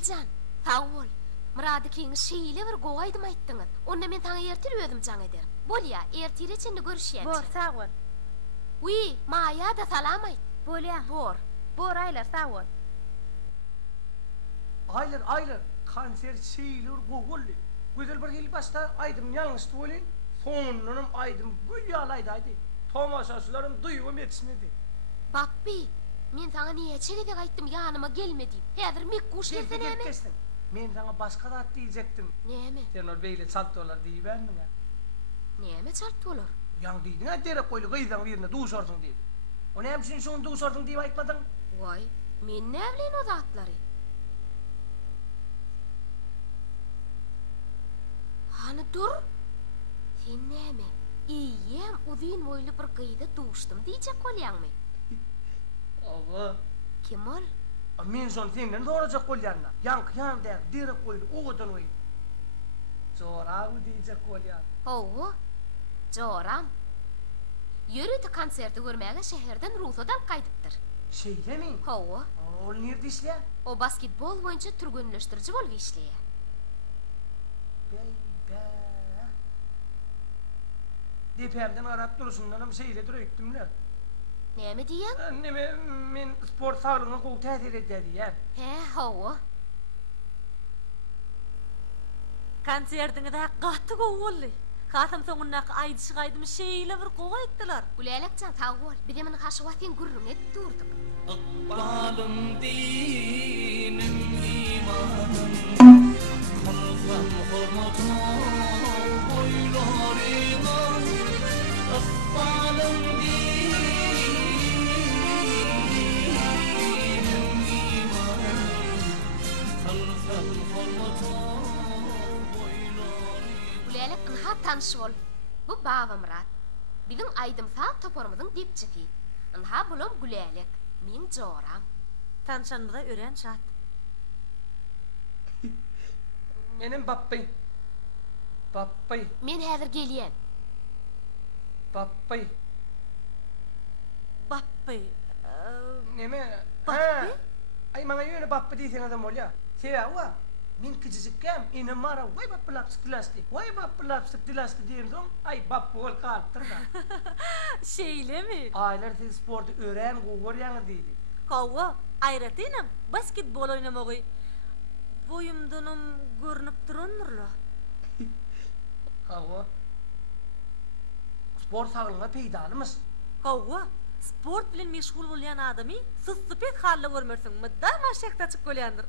Güzelcan, sağ ol. Muradıkiň şeýle bir gowaýdym aýtdyňyz. Onda men taňa ertir özüm jaň ederim. Bolýa, ertire çende görüşýäň. Bor, sağ ol. Wi, Maya da salam aýt. Bolýa. Bor. Bor aylar, sağ ol. Aylar, kanser şeýler gogully. Güzel bir hilbasta aýdym ýalňyşdy bolýan. Soňundan aýdym gül ýalaýdy. Tomaşaçylarym duýgum etmedi. Bappi, men taňa näçe gede aýtdym ýanyma gelmedi. Häzir mekkuş gelsen näme? Men sana başka da diyecektim. Näme? Tenor beyle çaltdolar diýibendin ya. Näme çalt bolar? Ýa diýdiň ha derek goýly gyýdan birine duşardyň diýip. Onu hem şunu şunu duşardyň diýip aýtmadyň. Vay, men näbilin o zatlary? Hani dur. Sen näme? İýem uzyn boýly bir gyýda duşdum diýjek bolýarmy? Awa. Kim ol? Men son senden sorajak bolýarna. Ýanky derek goýly ogadan oý. Zoragy diýjek bolýar. Owo. Joram. Yürüdü konserti görmäge şäherden Rusodan gaýdypdyr. Şeýlemi? Owo. Ol nerede işler? O basketbol boýunça türgünleşdiriji bolup işleýär. Depemden arap duruşundanam şeýle durýdymlar. Näme diýen? Näme men sport saglygyna gowy täsir edýär diýär. He, owo. Konsertiňde gaty gowully. Hatam soňundan aýdyşy gaýdym şeýle bir gowaýtdylar. Gülelekçan sağ ol. Bir de meni haşwatyn gurrun etdi durduk. Akbalım dinim imanım Kalfam hormatum boylarıma Akbalım dinim imanım Kalfam hormatum boylarıma Gülelek ınha tanış ol. Bu Baba Murat. Bizim aýdym sağ toporumyzyň dipçiki. Inha bulam Gülelek. Men Joram. Tanşanmyza ören şat. Menim bappy. Men häzir gelýän. Bappy. Bappy. Neme? Bappy? Ay maňa ýöne bappy diýsen adam bolýa. Sebäbi men kiçijikem inem mara way bappy lapsyk dilasty. Way bappy lapsyk dilasty diýen soň ay bappy bol galypdyr da. Şeýlemi? Aýlar siz sporty ören gowurýaňyz diýdi. Kawwa, aýratynam basketbol oynamagy. Boýumdanam görnüp duranmyrla. Kawwa. Sport saglygyna peýdalymyş. Kawwa, sport bilen meşgul bolýan adamy sysypet halla görmersiň, müdda maşakda çyk bolýandyr.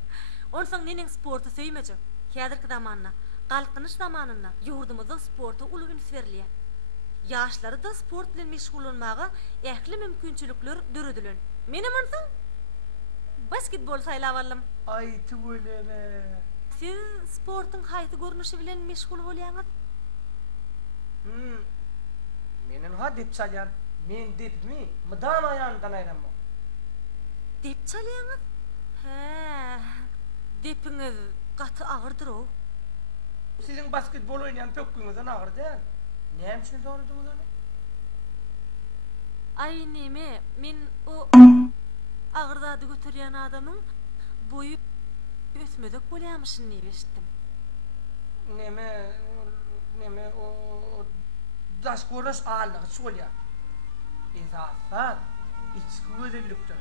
Onsoň neniň sporty söýmeje. Häzirki zamanna, galkynyş zamanynda ýurdumyzda sporty uly üns berilýär. Ýaşlary da sport bilen meşgul bolmaga ähli mümkinçilikler döredilen. Menem onsoň basketbol saýlap aldym. Ay tüweleme. Siz sportyň haýsy görnüşi bilen meşgul bolýaňyz? Menin ha dip çalyan. Men dipmi? Mıdan ayağından ayranma. Dip çalýaňyz? He. Dipiňiz gaty agyrdyr o. Sizin basketbol oynayan pökküňizden agır däl. Näme üçin soradyňyz onu? Ay neme, men o agyrdadı götürýän adamyň boyu ösmedek bolýarmyşyny näbeşdim. Neme o daş görüş ağırlığı şolya. Esasat, içki özellikler.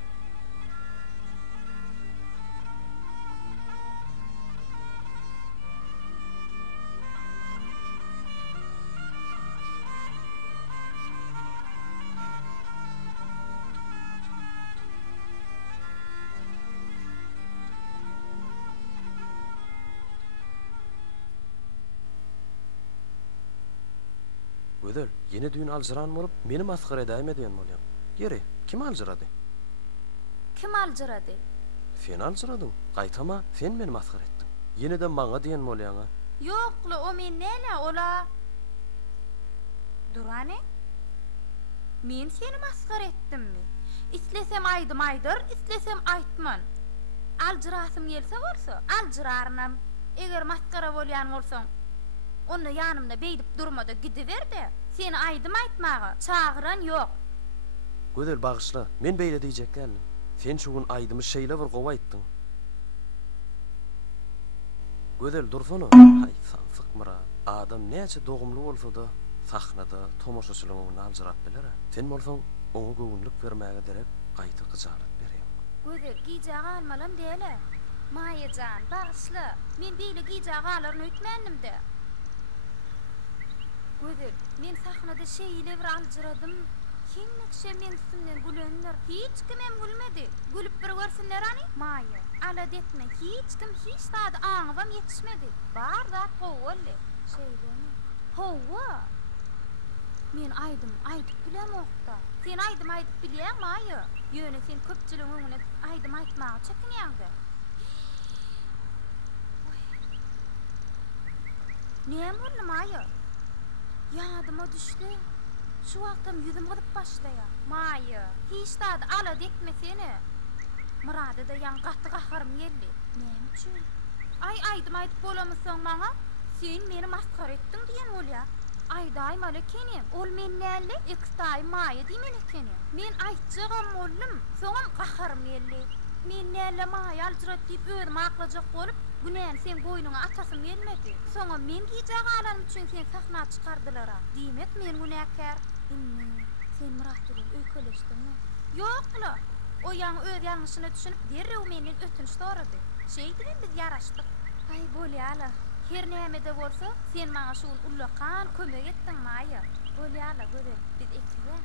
Gödel, yeni düğün alcıran bolup meni maskar edäýme diýen bolýan. Geri, kim alcırady? Kim alcırady? Sen alcıradyň. Gaýtama, sen meni maskar etdiň. Yeni de maňa diýen bolýan. Ýokly, o men näle ola? Durane? Men seni maskar etdimmi? İslesem aýdym aýdyr, islesem aýtman. Alcırasym gelse bolsa, alcırarnam. Eger maskara bolýan bolsaň, onda ýanymda beýdip durmada gidiber-de. Seni aýdym aýtmagy, çagyran ýok. Gödel bagyşla, men beýle diýjek geldim. Sen şu gün aýdymy şeýle bir gowa aýtdyň. Gözel dursana. Hay sansık Murat. Adam näçe dogumly bolsa da sahnada tomoşaçylygyny aljyrat biler. Sen bolsaň oňa göwünlük bermäge derek gaýta gyjarat berýär. Gözel giyjäge almalam diýele. Maýajan, bagyşla. Men beýle giyjäge alaryny ötmändim-de. Gözel, men sahnada şeýle bir aljyradym. Kimnikşe men üstünden gülenler. Hiç kim hem gülmedi. Gülüp bir görsinler ani. Maýa, ala detme. Hiç kim hiç tadı aňyzam yetişmedi. Bar zat gowaly. Şeýlemi? Howa. Men aýdyp bilem okda. Sen aýdyp bilýän Maýa. Ýöne sen köpçüligiň öňüne aýdyp aýtmagy çekinýäňdi. Näme boldy Maýa? Ýadyma düşdi. Şu wagtam ýüzüm gydyp başlaýar. Maýa, hiç tadı ala dekme seni. Murada da ýan gaty gaharym geldi. Näme üçin? Aýdyp bolamysyň maňa? Sen meni maskara etdiň diýen bolýar. Aýdaým ala kenem. Ol men näle? Ekstaý Maýa diýmen ekenim. Men aýtjagam boldum. Soňam gaharym geldi. Men näle Maýa aljyrat diýip özüme aklajak bolup, günän sen boýnuňa atasym gelmedi. Soňa men giyjäge alalym üçin sen sahna çykardylar. Diýmek men günäkär. Sen Murat bilen öýkeleşdiňmi? Ýokla. O ýan öz ýalňyşyny düşünüp derrew menden ötünç sorady. Şeý bilen biz ýaraşdyk. Ay bolýala. Her näme-de bolsa sen maňa şu ullakan kömek etdiň Maýa. Bolýala gözel. Biz ekliýär.